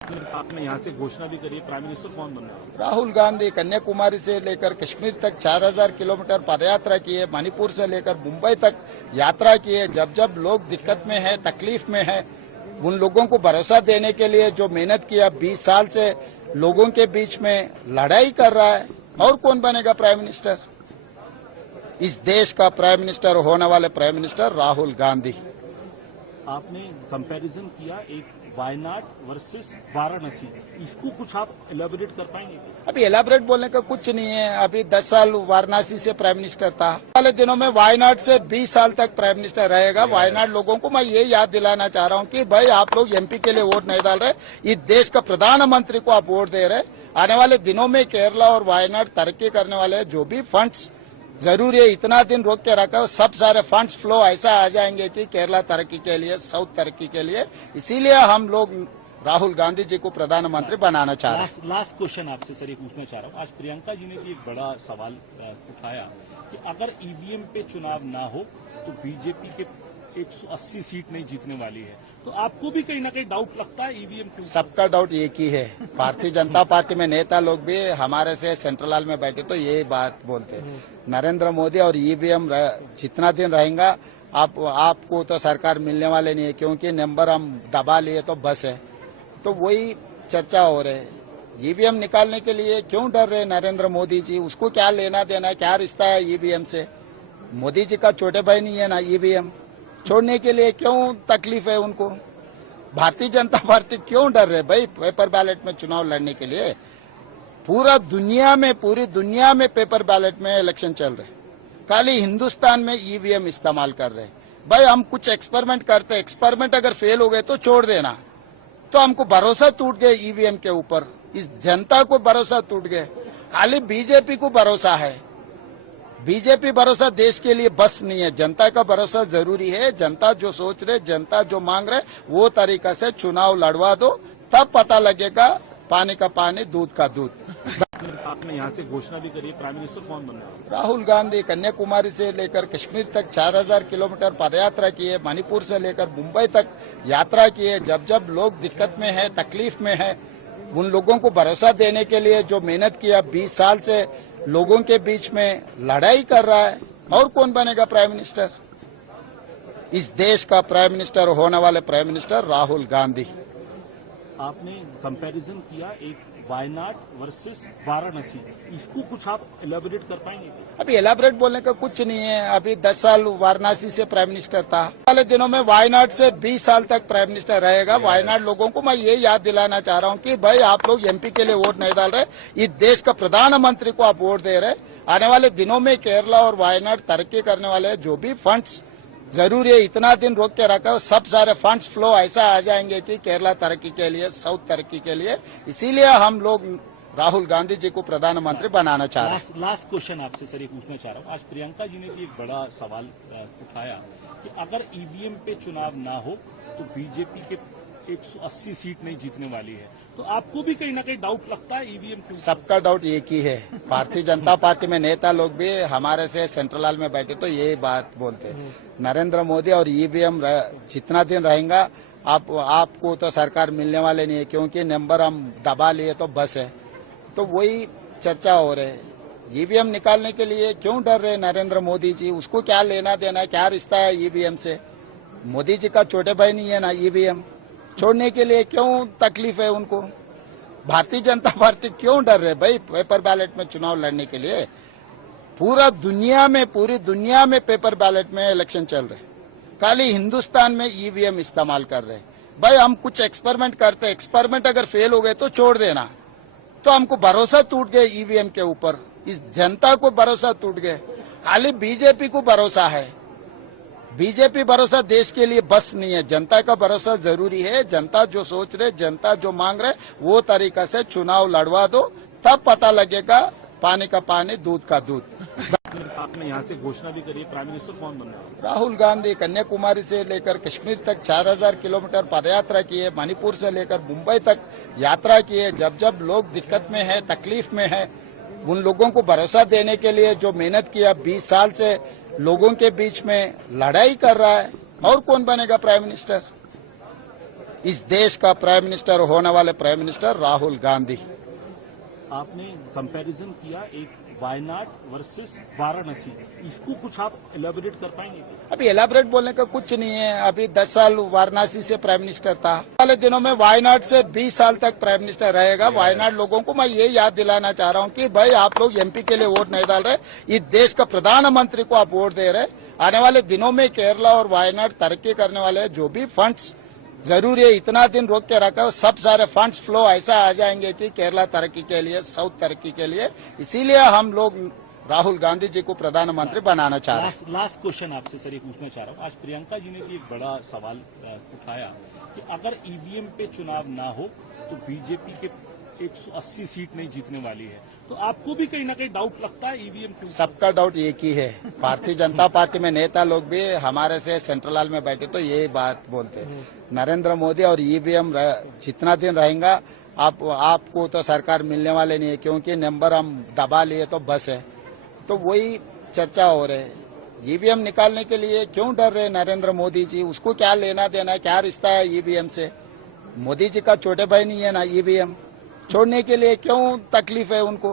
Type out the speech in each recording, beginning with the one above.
आपने यहाँ से घोषणा भी करी है, प्राइम मिनिस्टर कौन बनना है? राहुल गांधी कन्याकुमारी से लेकर कश्मीर तक 4000 किलोमीटर पदयात्रा की है, मणिपुर से लेकर मुंबई तक यात्रा की है। जब जब लोग दिक्कत में है, तकलीफ में है, उन लोगों को भरोसा देने के लिए जो मेहनत किया, 20 साल से लोगों के बीच में लड़ाई कर रहा है। और कौन बनेगा प्राइम मिनिस्टर? इस देश का प्राइम मिनिस्टर होने वाले प्राइम मिनिस्टर राहुल गांधी। आपने कंपैरिजन किया एक वायनाड वर्सेस वाराणसी, इसको कुछ आप एलाबोरेट कर पाएंगे? अभी एलाबोरेट बोलने का कुछ नहीं है। अभी 10 साल वाराणसी से प्राइम मिनिस्टर था, वाले दिनों में वायनाड से 20 साल तक प्राइम मिनिस्टर रहेगा। वायनाड लोगों को मैं ये याद दिलाना चाह रहा हूँ कि भाई आप लोग एमपी के लिए वोट नहीं डाल रहे, इस देश का प्रधानमंत्री को आप वोट दे रहे। आने वाले दिनों में केरला और वायनाड तरक्की करने वाले, जो भी फंड्स जरूरी है, इतना दिन रोक के रखा, सब सारे फंड्स फ्लो ऐसा आ जाएंगे कि केरला तरक्की के लिए, साउथ तरक्की के लिए। इसीलिए हम लोग राहुल गांधी जी को प्रधानमंत्री बनाना चाह रहे हैं। लास्ट क्वेश्चन आपसे सर ये पूछना चाह रहा हूँ, आज प्रियंका जी ने भी एक बड़ा सवाल उठाया कि अगर ईवीएम पे चुनाव ना हो तो बीजेपी के 180 सीट नहीं जीतने वाली है, तो आपको भी कहीं ना कहीं डाउट लगता है ईवीएम के? सबका डाउट एक ही है। भारतीय जनता पार्टी में नेता लोग भी हमारे से सेंट्रल हॉल में बैठे तो ये बात बोलते हैं, नरेंद्र मोदी और ईवीएम जितना दिन रहेगा आपको तो सरकार मिलने वाले नहीं है, क्योंकि नंबर हम दबा लिए तो बस है। तो वही चर्चा हो रही है। ईवीएम निकालने के लिए क्यों डर रहे नरेंद्र मोदी जी? उसको क्या लेना देना है, क्या रिश्ता है ईवीएम से? मोदी जी का छोटे भाई नहीं है ना ईवीएम? छोड़ने के लिए क्यों तकलीफ है उनको? भारतीय जनता पार्टी क्यों डर रहे भाई पेपर बैलेट में चुनाव लड़ने के लिए? पूरी दुनिया में पेपर बैलेट में इलेक्शन चल रहे, खाली हिंदुस्तान में ईवीएम इस्तेमाल कर रहे। भाई हम कुछ एक्सपेरिमेंट करते, एक्सपेरिमेंट अगर फेल हो गए तो छोड़ देना। तो हमको भरोसा टूट गए ईवीएम के ऊपर, इस जनता को भरोसा टूट गए। खाली बीजेपी को भरोसा है, बीजेपी भरोसा देश के लिए बस नहीं है। जनता का भरोसा जरूरी है। जनता जो सोच रहे, जनता जो मांग रहे, वो तरीका से चुनाव लड़वा दो, तब पता लगेगा पानी का पानी, दूध का दूध। आपने यहाँ से घोषणा भी करी है, प्राइम मिनिस्टर कौन बनना है? राहुल गांधी कन्याकुमारी से लेकर कश्मीर तक 4000 किलोमीटर पदयात्रा की है, मणिपुर से लेकर मुंबई तक यात्रा की है। जब जब लोग दिक्कत में है, तकलीफ में है, उन लोगों को भरोसा देने के लिए जो मेहनत किया, 20 साल से लोगों के बीच में लड़ाई कर रहा है। और कौन बनेगा प्राइम मिनिस्टर? इस देश का प्राइम मिनिस्टर होने वाले प्राइम मिनिस्टर राहुल गांधी। आपने कंपैरिजन किया एक वायनाड वर्सेस वाराणसी, इसको कुछ आप एलाबोरेट कर पाएंगे? अभी एलाबोरेट बोलने का कुछ नहीं है। अभी 10 साल वाराणसी से प्राइम मिनिस्टर था, वाले दिनों में वायनाड से 20 साल तक प्राइम मिनिस्टर रहेगा। वायनाड लोगों को मैं ये याद दिलाना चाह रहा हूँ कि भाई आप लोग एमपी के लिए वोट नहीं डाल रहे, इस देश का प्रधानमंत्री को आप वोट दे रहे। आने वाले दिनों में केरला और वायनाड तरक्की करने वाले, जो भी फंड्स जरूरी है, इतना दिन रोक के रखा, सब सारे फंड्स फ्लो ऐसा आ जाएंगे कि केरला तरक्की के लिए, साउथ तरक्की के लिए। इसीलिए हम लोग राहुल गांधी जी को प्रधानमंत्री बनाना चाह रहे हैं। लास्ट क्वेश्चन आपसे सर ये पूछना चाह रहा हूँ, आज प्रियंका जी ने भी एक बड़ा सवाल उठाया कि अगर ईवीएम पे चुनाव ना हो तो बीजेपी के 180 सीट नहीं जीतने वाली है, तो आपको भी कहीं ना कहीं डाउट लगता है ईवीएम के? सबका डाउट एक ही है। भारतीय जनता पार्टी में नेता लोग भी हमारे से सेंट्रल हॉल में बैठे तो ये बात बोलते हैं, नरेंद्र मोदी और ईवीएम जितना दिन रहेगा आपको तो सरकार मिलने वाले नहीं है, क्योंकि नंबर हम दबा लिए तो बस है। तो वही चर्चा हो रही है। ईवीएम निकालने के लिए क्यों डर रहे नरेंद्र मोदी जी? उसको क्या लेना देना है, क्या रिश्ता है ईवीएम से? मोदी जी का छोटे भाई नहीं है ना ईवीएम? छोड़ने के लिए क्यों तकलीफ है उनको? भारतीय जनता पार्टी क्यों डर रहे भाई पेपर बैलेट में चुनाव लड़ने के लिए? पूरी दुनिया में पेपर बैलेट में इलेक्शन चल रहे, खाली हिंदुस्तान में ईवीएम इस्तेमाल कर रहे। भाई हम कुछ एक्सपेरिमेंट करते, एक्सपेरिमेंट अगर फेल हो गए तो छोड़ देना। तो हमको भरोसा टूट गए ईवीएम के ऊपर, इस जनता को भरोसा टूट गए। खाली बीजेपी को भरोसा है, बीजेपी भरोसा देश के लिए बस नहीं है। जनता का भरोसा जरूरी है। जनता जो सोच रहे, जनता जो मांग रहे, वो तरीका से चुनाव लड़वा दो, तब पता लगेगा पानी का पानी, दूध का दूध। आपने यहाँ से घोषणा भी करी है, प्राइम मिनिस्टर कौन बनना है? राहुल गांधी कन्याकुमारी से लेकर कश्मीर तक 4000 किलोमीटर पदयात्रा की है, मणिपुर से लेकर मुंबई तक यात्रा की है। जब जब लोग दिक्कत में है, तकलीफ में है, उन लोगों को भरोसा देने के लिए जो मेहनत किया, 20 साल से लोगों के बीच में लड़ाई कर रहा है। और कौन बनेगा प्राइम मिनिस्टर? इस देश का प्राइम मिनिस्टर होने वाले प्राइम मिनिस्टर राहुल गांधी। आपने कंपैरिजन किया एक वायनाड वर्सेस वाराणसी, इसको कुछ आप एलाबोरेट कर पाएंगे? अभी एलाबरेट बोलने का कुछ नहीं है। अभी 10 साल वाराणसी से प्राइम मिनिस्टर था, वाले दिनों में वायनाड से 20 साल तक प्राइम मिनिस्टर रहेगा। वायनाड लोगों को मैं ये याद दिलाना चाह रहा हूँ कि भाई आप लोग एमपी के लिए वोट नहीं डाल रहे, इस देश का प्रधानमंत्री को आप वोट दे रहे। आने वाले दिनों में केरला और वायनाड तरक्की करने वाले हैं। जो भी फंड्स जरूरी है, इतना दिन रोक के रखा है, सब सारे फंड्स फ्लो ऐसा आ जाएंगे कि केरला तरक्की के लिए, साउथ तरक्की के लिए। इसीलिए हम लोग राहुल गांधी जी को प्रधानमंत्री बनाना चाह रहे हैं। लास्ट क्वेश्चन आपसे सर ये पूछना चाह रहा हूँ। आज प्रियंका जी ने भी एक बड़ा सवाल उठाया कि अगर ईवीएम पे चुनाव ना हो तो बीजेपी के 180 सीट नहीं जीतने वाली है, तो आपको भी कहीं ना कहीं डाउट लगता है ईवीएम क्यों? सबका डाउट एक ही है। भारतीय जनता पार्टी में नेता लोग भी हमारे से सेंट्रल हॉल में बैठे तो ये बात बोलते हैं, नरेंद्र मोदी और ईवीएम जितना दिन रहेगा आपको तो सरकार मिलने वाले नहीं है, क्योंकि नंबर हम दबा लिए तो बस है। तो वही चर्चा हो रही है। ईवीएम निकालने के लिए क्यों डर रहे नरेंद्र मोदी जी? उसको क्या लेना देना, क्या रिश्ता है ईवीएम से? मोदी जी का छोटे भाई नहीं है ना ईवीएम? छोड़ने के लिए क्यों तकलीफ है उनको?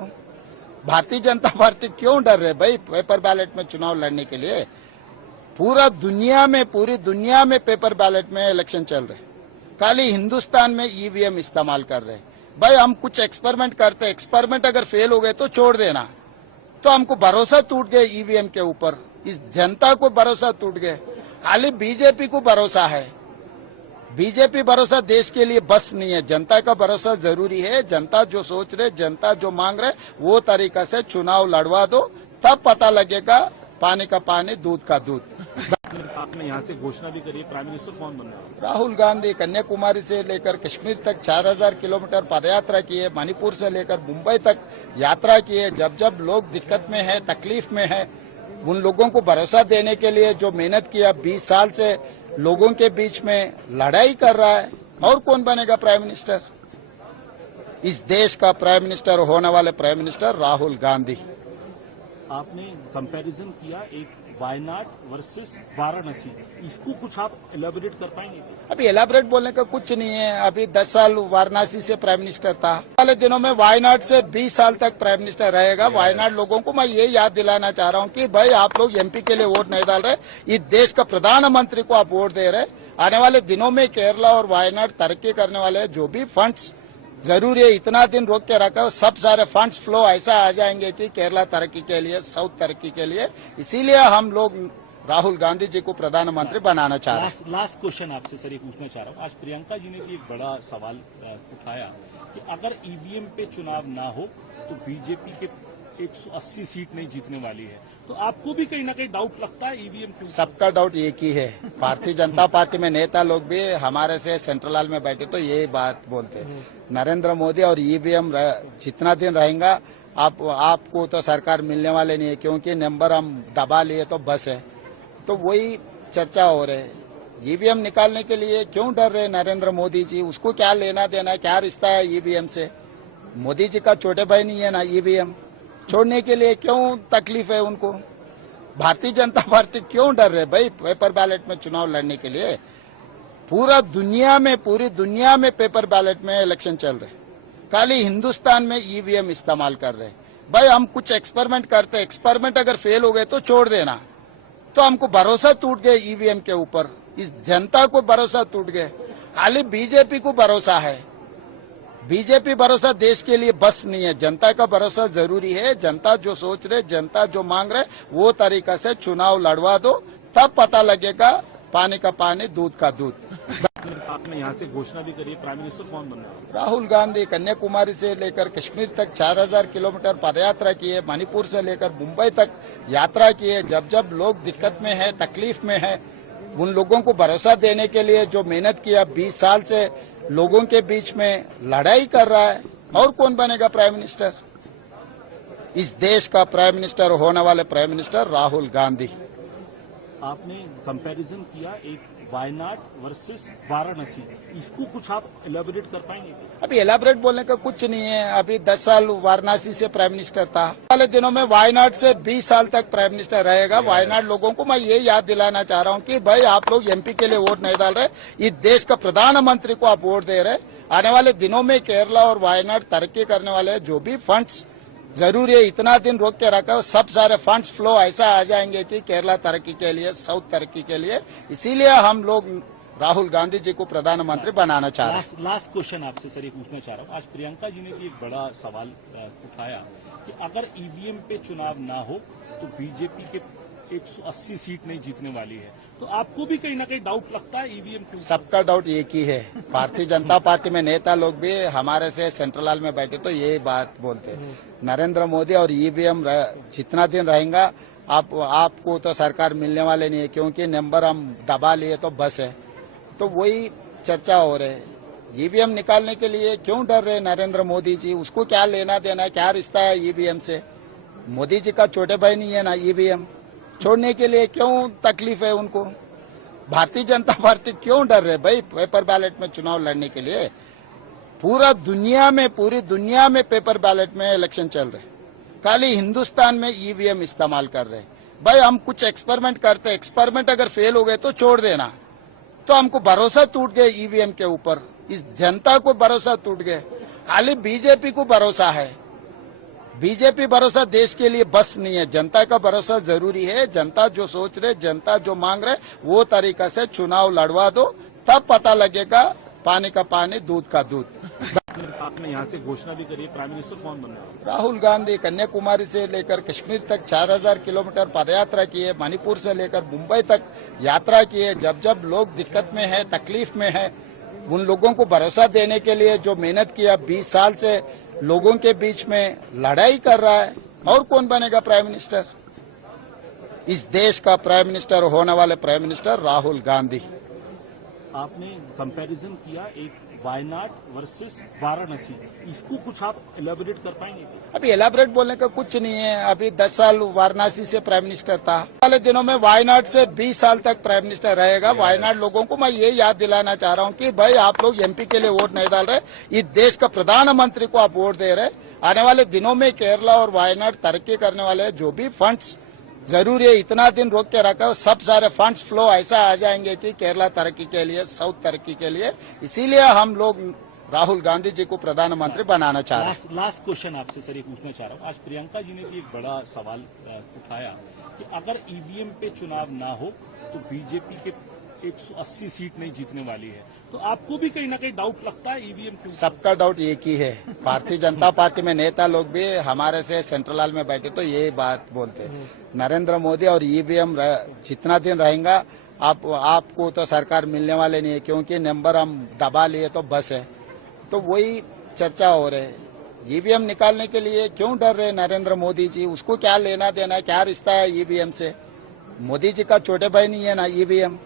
भारतीय जनता पार्टी क्यों डर रहे भाई पेपर बैलेट में चुनाव लड़ने के लिए? पूरी दुनिया में पेपर बैलेट में इलेक्शन चल रहे, खाली हिंदुस्तान में ईवीएम इस्तेमाल कर रहे। भाई हम कुछ एक्सपेरिमेंट करते, एक्सपेरिमेंट अगर फेल हो गए तो छोड़ देना। तो हमको भरोसा टूट गए ईवीएम के ऊपर, इस जनता को भरोसा टूट गए। खाली बीजेपी को भरोसा है। बीजेपी भरोसा देश के लिए बस नहीं है, जनता का भरोसा जरूरी है। जनता जो सोच रहे, जनता जो मांग रहे, वो तरीका से चुनाव लड़वा दो, तब पता लगेगा पानी का पानी, दूध का दूध। आपने यहाँ से घोषणा भी करी, प्राइम मिनिस्टर कौन बन रहा है? राहुल गांधी कन्याकुमारी से लेकर कश्मीर तक 4000 किलोमीटर पदयात्रा की है, मणिपुर से लेकर मुंबई तक यात्रा की है। जब जब लोग दिक्कत में है, तकलीफ में है, उन लोगों को भरोसा देने के लिए जो मेहनत किया, 20 साल से लोगों के बीच में लड़ाई कर रहा है। और कौन बनेगा प्राइम मिनिस्टर? इस देश का प्राइम मिनिस्टर होने वाले प्राइम मिनिस्टर राहुल गांधी। आपने कंपैरिजन किया एक वायनाड वर्सेस वाराणसी, इसको कुछ आप एलाबोरेट कर पाएंगे? अभी एलाबरेट बोलने का कुछ नहीं है। अभी 10 साल वाराणसी से प्राइम मिनिस्टर था, वाले दिनों में वायनाड से 20 साल तक प्राइम मिनिस्टर रहेगा। वायनाड लोगों को मैं ये याद दिलाना चाह रहा हूँ कि भाई आप लोग एमपी के लिए वोट नहीं डाल रहे, इस देश का प्रधानमंत्री को आप वोट दे रहे। आने वाले दिनों में केरला और वायनाड तरक्की करने वाले हैं। जो भी फंड्स जरूरी है, इतना दिन रोक के रखा है, सब सारे फंड्स फ्लो ऐसा आ जाएंगे कि केरला तरक्की के लिए, साउथ तरक्की के लिए। इसीलिए हम लोग राहुल गांधी जी को प्रधानमंत्री बनाना चाह रहे हैं। लास्ट क्वेश्चन आपसे सर ये पूछना चाह रहा हूँ। आज प्रियंका जी ने भी एक बड़ा सवाल उठाया कि अगर ईवीएम पे चुनाव ना हो तो बीजेपी के 180 सीट नहीं जीतने वाली है, तो आपको भी कहीं ना कहीं डाउट लगता है ईवीएम क्यों? सबका डाउट एक ही है। भारतीय जनता पार्टी में नेता लोग भी हमारे से सेंट्रल हॉल में बैठे तो ये बात बोलते हैं, नरेंद्र मोदी और ईवीएम जितना दिन रहेगा आपको तो सरकार मिलने वाले नहीं है, क्योंकि नंबर हम दबा लिए तो बस है। तो वही चर्चा हो रही है। ईवीएम निकालने के लिए क्यों डर रहे नरेंद्र मोदी जी? उसको क्या लेना देना, क्या रिश्ता है ईवीएम से? मोदी जी का छोटे भाई नहीं है ना ईवीएम? छोड़ने के लिए क्यों तकलीफ है उनको? भारतीय जनता पार्टी क्यों डर रहे भाई पेपर बैलेट में चुनाव लड़ने के लिए? पूरी दुनिया में पेपर बैलेट में इलेक्शन चल रहे, खाली हिंदुस्तान में ईवीएम इस्तेमाल कर रहे। भाई हम कुछ एक्सपेरिमेंट करते, एक्सपेरिमेंट अगर फेल हो गए तो छोड़ देना। तो हमको भरोसा टूट गए ईवीएम के ऊपर, इस जनता को भरोसा टूट गए। खाली बीजेपी को भरोसा है। बीजेपी भरोसा देश के लिए बस नहीं है, जनता का भरोसा जरूरी है। जनता जो सोच रहे, जनता जो मांग रहे, वो तरीका से चुनाव लड़वा दो, तब पता लगेगा पानी का पानी, दूध का दूध। आपने यहाँ से घोषणा भी करी, प्राइम मिनिस्टर कौन बन रहा है? राहुल गांधी कन्याकुमारी से लेकर कश्मीर तक 4000 किलोमीटर पदयात्रा की है, मणिपुर से लेकर मुंबई तक यात्रा की है। जब जब लोग दिक्कत में है, तकलीफ में है, उन लोगों को भरोसा देने के लिए जो मेहनत किया, 20 साल से लोगों के बीच में लड़ाई कर रहा है। और कौन बनेगा प्राइम मिनिस्टर? इस देश का प्राइम मिनिस्टर होने वाले प्राइम मिनिस्टर राहुल गांधी। आपने कंपैरिजन किया एक वायनाड वर्सेस वाराणसी, इसको कुछ आप एलेबोरेट कर पाएंगे? अभी एलाबरेट बोलने का कुछ नहीं है। अभी 10 साल वाराणसी से प्राइम मिनिस्टर था, वाले दिनों में वायनाड से 20 साल तक प्राइम मिनिस्टर रहेगा। वायनाड लोगों को मैं ये याद दिलाना चाह रहा हूँ कि भाई आप लोग एमपी के लिए वोट नहीं डाल रहे, इस देश का प्रधानमंत्री को आप वोट दे रहे। आने वाले दिनों में केरला और वायनाड तरक्की करने वाले हैं। जो भी फंड्स जरूरी है, इतना दिन रोक के रखा, सब सारे फंड्स फ्लो ऐसा आ जाएंगे कि केरला तरक्की के लिए, साउथ तरक्की के लिए। इसीलिए हम लोग राहुल गांधी जी को प्रधानमंत्री बनाना चाह रहे हैं। लास्ट क्वेश्चन आपसे सर ये पूछना चाह रहा हूँ। आज प्रियंका जी ने भी एक बड़ा सवाल उठाया कि अगर ईवीएम पे चुनाव ना हो तो बीजेपी के 180 सीट नहीं जीतने वाली है, तो आपको भी कहीं ना कहीं डाउट लगता है ईवीएम के? सबका डाउट एक ही है। भारतीय जनता पार्टी में नेता लोग भी हमारे से सेंट्रल हॉल में बैठे तो ये बात बोलते हैं, नरेंद्र मोदी और ईवीएम जितना दिन रहेगा आपको तो सरकार मिलने वाले नहीं है, क्योंकि नंबर हम दबा लिए तो बस है। तो वही चर्चा हो रही है। ईवीएम निकालने के लिए क्यों डर रहे नरेंद्र मोदी जी? उसको क्या लेना देना है, क्या रिश्ता है ईवीएम से? मोदी जी का छोटे भाई नहीं है ना ईवीएम? छोड़ने के लिए क्यों तकलीफ है उनको? भारतीय जनता पार्टी क्यों डर रहे भाई पेपर बैलेट में चुनाव लड़ने के लिए? पूरी दुनिया में पेपर बैलेट में इलेक्शन चल रहे, खाली हिंदुस्तान में ईवीएम इस्तेमाल कर रहे। भाई हम कुछ एक्सपेरिमेंट करते, एक्सपेरिमेंट अगर फेल हो गए तो छोड़ देना। तो हमको भरोसा टूट गया ईवीएम के ऊपर, इस जनता को भरोसा टूट गया। खाली बीजेपी को भरोसा है। बीजेपी भरोसा देश के लिए बस नहीं है, जनता का भरोसा जरूरी है। जनता जो सोच रहे, जनता जो मांग रहे, वो तरीका से चुनाव लड़वा दो, तब पता लगेगा पानी का पानी, दूध का दूध। आपने यहाँ से घोषणा भी करी, प्राइम मिनिस्टर कौन बन रहा है? राहुल गांधी कन्याकुमारी से लेकर कश्मीर तक 4000 किलोमीटर पदयात्रा की है, मणिपुर से लेकर मुंबई तक यात्रा की है। जब जब लोग दिक्कत में है, तकलीफ में है, उन लोगों को भरोसा देने के लिए जो मेहनत किया, 20 साल से लोगों के बीच में लड़ाई कर रहा है। और कौन बनेगा प्राइम मिनिस्टर? इस देश का प्राइम मिनिस्टर होने वाले प्राइम मिनिस्टर राहुल गांधी। आपने कंपैरिजन किया एक वायनाड वर्सेस वाराणसी, इसको कुछ आप एलेबोरेट कर पाएंगे? अभी एलाबरेट बोलने का कुछ नहीं है। अभी 10 साल वाराणसी से प्राइम मिनिस्टर था, वाले दिनों में वायनाड से 20 साल तक प्राइम मिनिस्टर रहेगा। वायनाड लोगों को मैं ये याद दिलाना चाह रहा हूँ कि भाई आप लोग एमपी के लिए वोट नहीं डाल रहे, इस देश का प्रधानमंत्री को आप वोट दे रहे। आने वाले दिनों में केरला और वायनाड तरक्की करने वाले हैं। जो भी फंड्स जरूरी है, इतना दिन रोक के रखा, सब सारे फंड्स फ्लो ऐसा आ जाएंगे कि केरला तरक्की के लिए, साउथ तरक्की के लिए। इसीलिए हम लोग राहुल गांधी जी को प्रधानमंत्री बनाना चाह रहे हैं। लास्ट क्वेश्चन आपसे सर ये पूछना चाह रहा हूँ। आज प्रियंका जी ने भी एक बड़ा सवाल उठाया कि अगर ईवीएम पे चुनाव ना हो तो बीजेपी के 180 सीट नहीं जीतने वाली है, तो आपको भी कहीं ना कहीं डाउट लगता है ईवीएम के? सबका डाउट एक ही है। भारतीय जनता पार्टी में नेता लोग भी हमारे से सेंट्रल हॉल में बैठे तो ये बात बोलते हैं, नरेंद्र मोदी और ईवीएम जितना दिन रहेगा आपको तो सरकार मिलने वाले नहीं है, क्योंकि नंबर हम दबा लिए तो बस है। तो वही चर्चा हो रही है। ईवीएम निकालने के लिए क्यों डर रहे नरेंद्र मोदी जी? उसको क्या लेना देना है, क्या रिश्ता है ईवीएम से? मोदी जी का छोटे भाई नहीं है ना ईवीएम?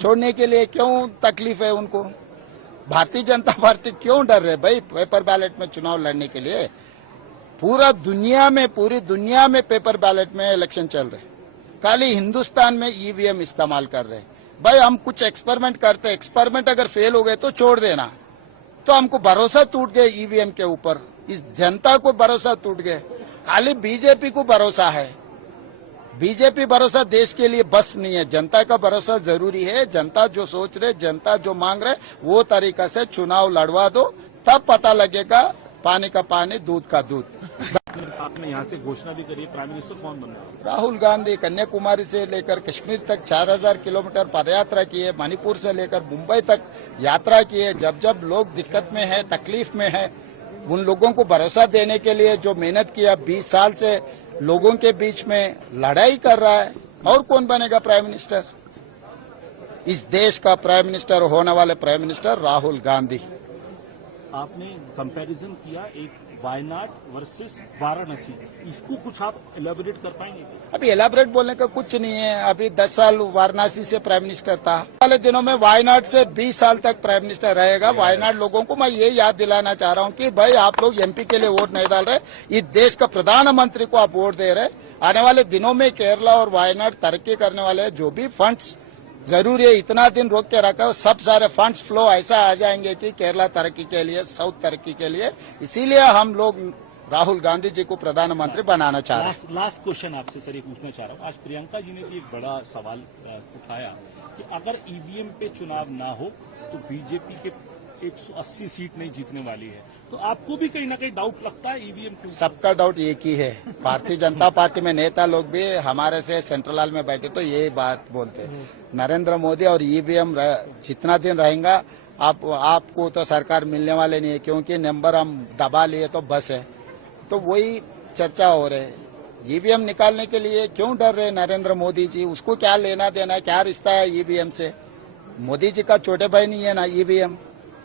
छोड़ने के लिए क्यों तकलीफ है उनको? भारतीय जनता पार्टी क्यों डर रहे भाई पेपर बैलेट में चुनाव लड़ने के लिए? पूरी दुनिया में पेपर बैलेट में इलेक्शन चल रहे, खाली हिंदुस्तान में ईवीएम इस्तेमाल कर रहे। भाई हम कुछ एक्सपेरिमेंट करते, एक्सपेरिमेंट अगर फेल हो गए तो छोड़ देना। तो हमको भरोसा टूट गया ईवीएम के ऊपर, इस जनता को भरोसा टूट गया। खाली बीजेपी को भरोसा है। बीजेपी भरोसा देश के लिए बस नहीं है, जनता का भरोसा जरूरी है। जनता जो सोच रहे, जनता जो मांग रहे, वो तरीका से चुनाव लड़वा दो, तब पता लगेगा पानी का पानी, दूध का दूध। आपने यहाँ से घोषणा भी करी, प्राइम मिनिस्टर कौन बन रहा है? राहुल गांधी कन्याकुमारी से लेकर कश्मीर तक 4000 किलोमीटर पदयात्रा की है, मणिपुर से लेकर मुंबई तक यात्रा की है। जब जब लोग दिक्कत में है, तकलीफ में है, उन लोगों को भरोसा देने के लिए जो मेहनत किया, 20 साल से लोगों के बीच में लड़ाई कर रहा है। और कौन बनेगा प्राइम मिनिस्टर? इस देश का प्राइम मिनिस्टर होने वाले प्राइम मिनिस्टर राहुल गांधी। आपने कंपैरिजन किया एक वायनाड वर्सेस वाराणसी, इसको कुछ आप एलेबोरेट कर पाएंगे? अभी एलाबरेट बोलने का कुछ नहीं है। अभी 10 साल वाराणसी से प्राइम मिनिस्टर था, वाले दिनों में वायनाड से 20 साल तक प्राइम मिनिस्टर रहेगा। वायनाड लोगों को मैं ये याद दिलाना चाह रहा हूँ कि भाई आप लोग एमपी के लिए वोट नहीं डाल रहे, इस देश का प्रधानमंत्री को आप वोट दे रहे। आने वाले दिनों में केरला और वायनाड तरक्की करने वाले हैं। जो भी फंड्स जरूर ये इतना दिन रोक के रखा, सब सारे फंड्स फ्लो ऐसा आ जाएंगे कि केरला तरक्की के लिए, साउथ तरक्की के लिए, इसीलिए हम लोग राहुल गांधी जी को प्रधानमंत्री बनाना चाह रहे हैं। लास्ट क्वेश्चन आपसे सर ये पूछना चाह रहा हूँ। आज प्रियंका जी ने भी एक बड़ा सवाल उठाया कि अगर ईवीएम पे चुनाव ना हो तो बीजेपी के 180 सीट नहीं जीतने वाली है, तो आपको भी कहीं ना कहीं डाउट लगता है ईवीएम के ऊपर? सबका डाउट एक ही है, भारतीय जनता पार्टी में नेता लोग भी हमारे से सेंट्रल हॉल में बैठे तो यही बात बोलते हैं, नरेंद्र मोदी और ईवीएम जितना दिन रहेगा आपको तो सरकार मिलने वाले नहीं है, क्योंकि नंबर हम दबा लिए तो बस है। तो वही चर्चा हो रही है, ईवीएम निकालने के लिए क्यों डर रहे नरेंद्र मोदी जी? उसको क्या लेना देना है, क्या रिश्ता है ईवीएम से? मोदी जी का छोटे भाई नहीं है ना ईवीएम,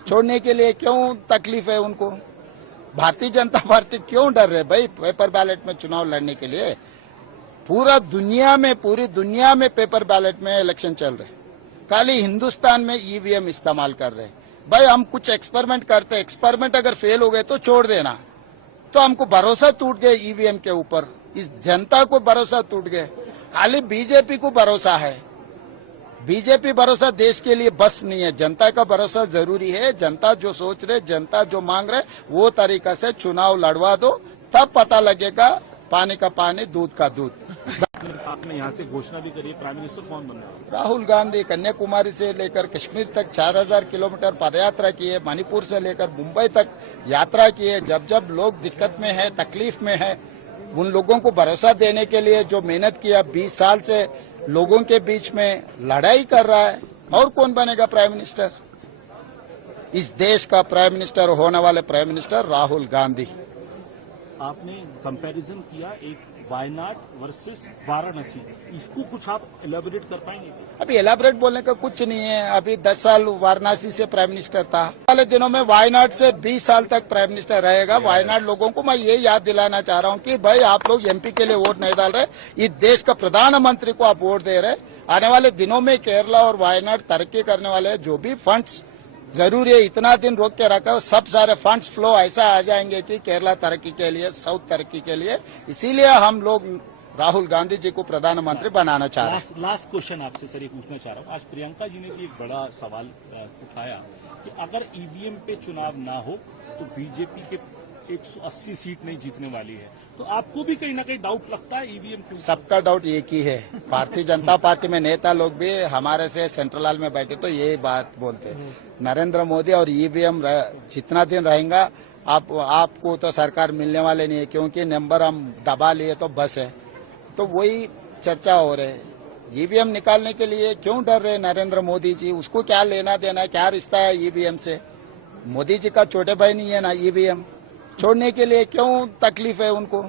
छोड़ने के लिए क्यों तकलीफ है उनको? भारतीय जनता पार्टी क्यों डर रहे भाई पेपर बैलेट में चुनाव लड़ने के लिए? पूरी दुनिया में पेपर बैलेट में इलेक्शन चल रहे, खाली हिंदुस्तान में ईवीएम इस्तेमाल कर रहे। भाई हम कुछ एक्सपेरिमेंट करते, एक्सपेरिमेंट अगर फेल हो गए तो छोड़ देना। तो हमको भरोसा टूट गए ईवीएम के ऊपर, इस जनता को भरोसा टूट गए, खाली बीजेपी को भरोसा है। बीजेपी भरोसा देश के लिए बस नहीं है, जनता का भरोसा जरूरी है। जनता जो सोच रहे, जनता जो मांग रहे, वो तरीका से चुनाव लड़वा दो, तब पता लगेगा पानी का पानी, दूध का दूध। आपने यहाँ से घोषणा भी करी, प्राइम मिनिस्टर कौन बन रहा है? राहुल गांधी कन्याकुमारी से लेकर कश्मीर तक 4000 किलोमीटर पदयात्रा की है, मणिपुर से लेकर मुंबई तक यात्रा की है। जब जब लोग दिक्कत में है, तकलीफ में है, उन लोगों को भरोसा देने के लिए जो मेहनत किया, 20 साल से लोगों के बीच में लड़ाई कर रहा है। और कौन बनेगा प्राइम मिनिस्टर? इस देश का प्राइम मिनिस्टर होने वाले प्राइम मिनिस्टर राहुल गांधी। आपने कंपैरिजन किया एक वायनाड वर्सेस वाराणसी, इसको कुछ आप एलाबोरेट कर पाएंगे? अभी एलाबोरेट बोलने का कुछ नहीं है। अभी 10 साल वाराणसी से प्राइम मिनिस्टर था, वाले दिनों में वायनाड से 20 साल तक प्राइम मिनिस्टर रहेगा। वायनाड लोगों को मैं ये याद दिलाना चाह रहा हूँ कि भाई आप लोग एमपी के लिए वोट नहीं डाल रहे, इस देश का प्रधानमंत्री को आप वोट दे रहे। आने वाले दिनों में केरला और वायनाड तरक्की करने वाले, जो भी फंड्स जरूर ये इतना दिन रोक के रखा, सब सारे फंड्स फ्लो ऐसा आ जाएंगे कि केरला तरक्की के लिए, साउथ तरक्की के लिए, इसीलिए हम लोग राहुल गांधी जी को प्रधानमंत्री बनाना चाह रहे हैं। लास्ट क्वेश्चन आपसे सर ये पूछना चाह रहा हूँ। आज प्रियंका जी ने भी एक बड़ा सवाल उठाया कि अगर ईवीएम पे चुनाव ना हो तो बीजेपी के 180 सीट नहीं जीतने वाली है, तो आपको भी कहीं ना कहीं डाउट लगता है ईवीएम के ऊपर? सबका डाउट एक ही है, भारतीय जनता पार्टी में नेता लोग भी हमारे से सेंट्रल हॉल में बैठे तो यही बात बोलते हैं, नरेंद्र मोदी और ईवीएम जितना दिन रहेगा आपको तो सरकार मिलने वाले नहीं है, क्योंकि नंबर हम दबा लिए तो बस है। तो वही चर्चा हो रही है, ईवीएम निकालने के लिए क्यों डर रहे नरेंद्र मोदी जी? उसको क्या लेना देना है, क्या रिश्ता है ईवीएम से? मोदी जी का छोटे भाई नहीं है ना ईवीएम, छोड़ने के लिए क्यों तकलीफ है उनको?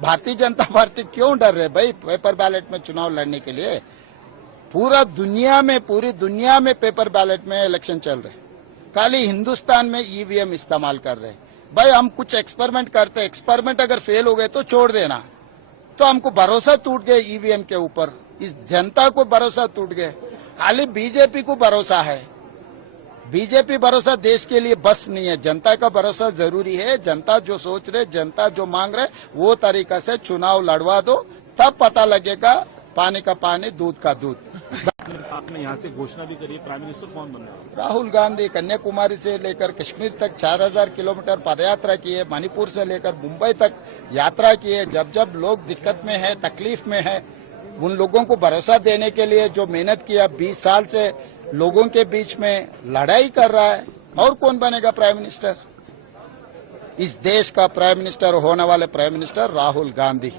भारतीय जनता पार्टी क्यों डर रहे भाई पेपर बैलेट में चुनाव लड़ने के लिए? पूरी दुनिया में पेपर बैलेट में इलेक्शन चल रहे, खाली हिंदुस्तान में ईवीएम इस्तेमाल कर रहे। भाई हम कुछ एक्सपेरिमेंट करते, एक्सपेरिमेंट अगर फेल हो गए तो छोड़ देना। तो हमको भरोसा टूट गए ईवीएम के ऊपर, इस जनता को भरोसा टूट गए, खाली बीजेपी को भरोसा है। बीजेपी भरोसा देश के लिए बस नहीं है, जनता का भरोसा जरूरी है। जनता जो सोच रहे, जनता जो मांग रहे, वो तरीका से चुनाव लड़वा दो, तब पता लगेगा पानी का पानी, दूध का दूध। आपने यहाँ से घोषणा भी करी, प्राइम मिनिस्टर कौन बन रहा है? राहुल गांधी कन्याकुमारी से लेकर कश्मीर तक 4000 किलोमीटर पदयात्रा की है, मणिपुर से लेकर मुंबई तक यात्रा की है। जब जब लोग दिक्कत में है, तकलीफ में है, उन लोगों को भरोसा देने के लिए जो मेहनत किया, 20 साल से लोगों के बीच में लड़ाई कर रहा है। और कौन बनेगा प्राइम मिनिस्टर? इस देश का प्राइम मिनिस्टर होने वाले प्राइम मिनिस्टर राहुल गांधी।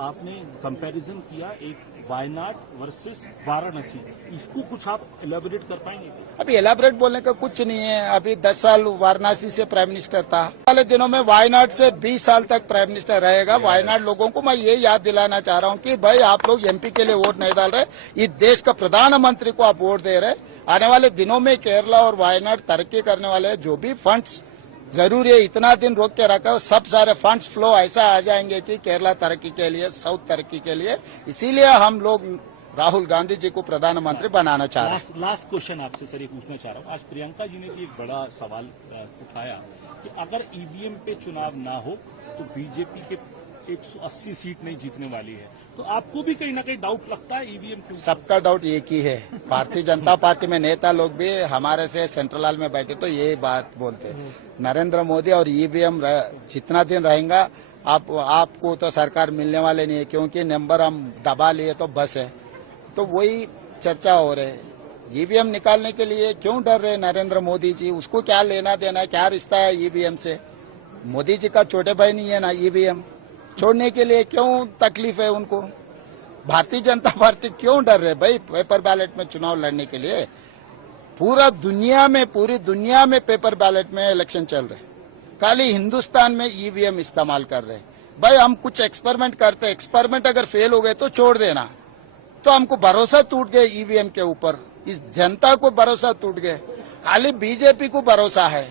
आपने कंपैरिजन किया एक वायनाड वर्सेस वाराणसी, इसको कुछ आप एलाबोरेट कर पाएंगे? अभी एलाबोरेट बोलने का कुछ नहीं है। अभी 10 साल वाराणसी से प्राइम मिनिस्टर था, वाले दिनों में वायनाड से 20 साल तक प्राइम मिनिस्टर रहेगा। वायनाड लोगों को मैं ये याद दिलाना चाह रहा हूँ कि भाई आप लोग एमपी के लिए वोट नहीं डाल रहे, इस देश का प्रधानमंत्री को आप वोट दे रहे। आने वाले दिनों में केरला और वायनाड तरक्की करने वाले, जो भी फंड्स जरूर ये इतना दिन रोक के रखा, सब सारे फंड्स फ्लो ऐसा आ जाएंगे कि केरला तरक्की के लिए, साउथ तरक्की के लिए, इसीलिए हम लोग राहुल गांधी जी को प्रधानमंत्री बनाना चाह रहे हैं। लास्ट क्वेश्चन आपसे सर ये पूछना चाह रहा हूँ। आज प्रियंका जी ने भी एक बड़ा सवाल उठाया कि अगर ईवीएम पे चुनाव ना हो तो बीजेपी के 180 सीट नहीं जीतने वाली है, तो आपको भी कहीं ना कहीं डाउट लगता है ईवीएम के ऊपर? सबका डाउट एक ही है। भारतीय जनता पार्टी में नेता लोग भी हमारे से सेंट्रल हॉल में बैठे तो ये बात बोलते हैं, नरेंद्र मोदी और ईवीएम जितना दिन रहेगा आपको तो सरकार मिलने वाले नहीं है, क्योंकि नंबर हम दबा लिए तो बस है। तो वही चर्चा हो रही है। ईवीएम निकालने के लिए क्यों डर रहे नरेंद्र मोदी जी? उसको क्या लेना देना, क्या रिश्ता है ईवीएम से? मोदी जी का छोटे भाई नहीं है ना ईवीएम? छोड़ने के लिए क्यों तकलीफ है उनको? भारतीय जनता पार्टी क्यों डर रहे भाई पेपर बैलेट में चुनाव लड़ने के लिए? पूरी दुनिया में पेपर बैलेट में इलेक्शन चल रहे, खाली हिंदुस्तान में ईवीएम इस्तेमाल कर रहे। भाई हम कुछ एक्सपेरिमेंट करते, एक्सपेरिमेंट अगर फेल हो गए तो छोड़ देना। तो हमको भरोसा टूट गया ईवीएम के ऊपर, इस जनता को भरोसा टूट गया। खाली बीजेपी को भरोसा है।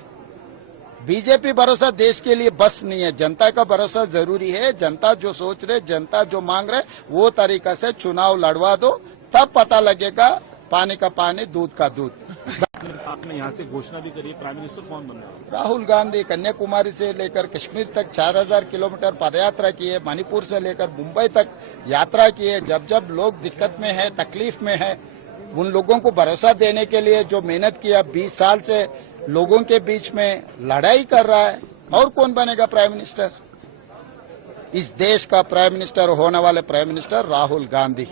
बीजेपी भरोसा देश के लिए बस नहीं है, जनता का भरोसा जरूरी है। जनता जो सोच रहे, जनता जो मांग रहे, वो तरीका से चुनाव लड़वा दो, तब पता लगेगा पानी का पानी, दूध का दूध। आपने यहाँ से घोषणा भी करी, प्राइम मिनिस्टर कौन बन रहा है? राहुल गांधी कन्याकुमारी से लेकर कश्मीर तक 4000 किलोमीटर पदयात्रा की है, मणिपुर से लेकर मुंबई तक यात्रा की है। जब जब लोग दिक्कत में है, तकलीफ में है, उन लोगों को भरोसा देने के लिए जो मेहनत किया, 20 साल से लोगों के बीच में लड़ाई कर रहा है। और कौन बनेगा प्राइम मिनिस्टर? इस देश का प्राइम मिनिस्टर होने वाले प्राइम मिनिस्टर राहुल गांधी।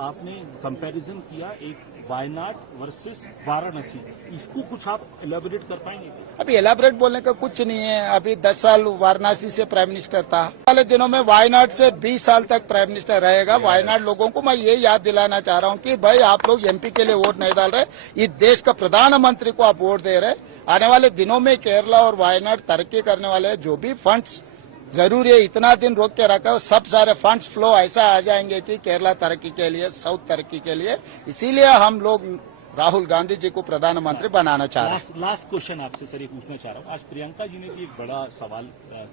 आपने कंपैरिजन किया एक वायनाड वर्सेस वाराणसी, इसको कुछ आप एलैबोरेट कर पाएंगे? अभी एलाबरेट बोलने का कुछ नहीं है। अभी 10 साल वाराणसी से प्राइम मिनिस्टर था, वाले दिनों में वायनाड से 20 साल तक प्राइम मिनिस्टर रहेगा। वायनाड लोगों को मैं ये याद दिलाना चाह रहा हूँ कि भाई आप लोग एमपी के लिए वोट नहीं डाल रहे, इस देश का प्रधानमंत्री को आप वोट दे रहे। आने वाले दिनों में केरला और वायनाड तरक्की करने वाले हैं। जो भी फंड्स जरूरी है, इतना दिन रोक के रखा, सब सारे फंड्स फ्लो ऐसा आ जाएंगे कि केरला तरक्की के लिए, साउथ तरक्की के लिए। इसीलिए हम लोग राहुल गांधी जी को प्रधानमंत्री बनाना चाह रहे हैं। लास्ट क्वेश्चन आपसे सर ये पूछना चाह रहा हूँ, आज प्रियंका जी ने भी एक बड़ा सवाल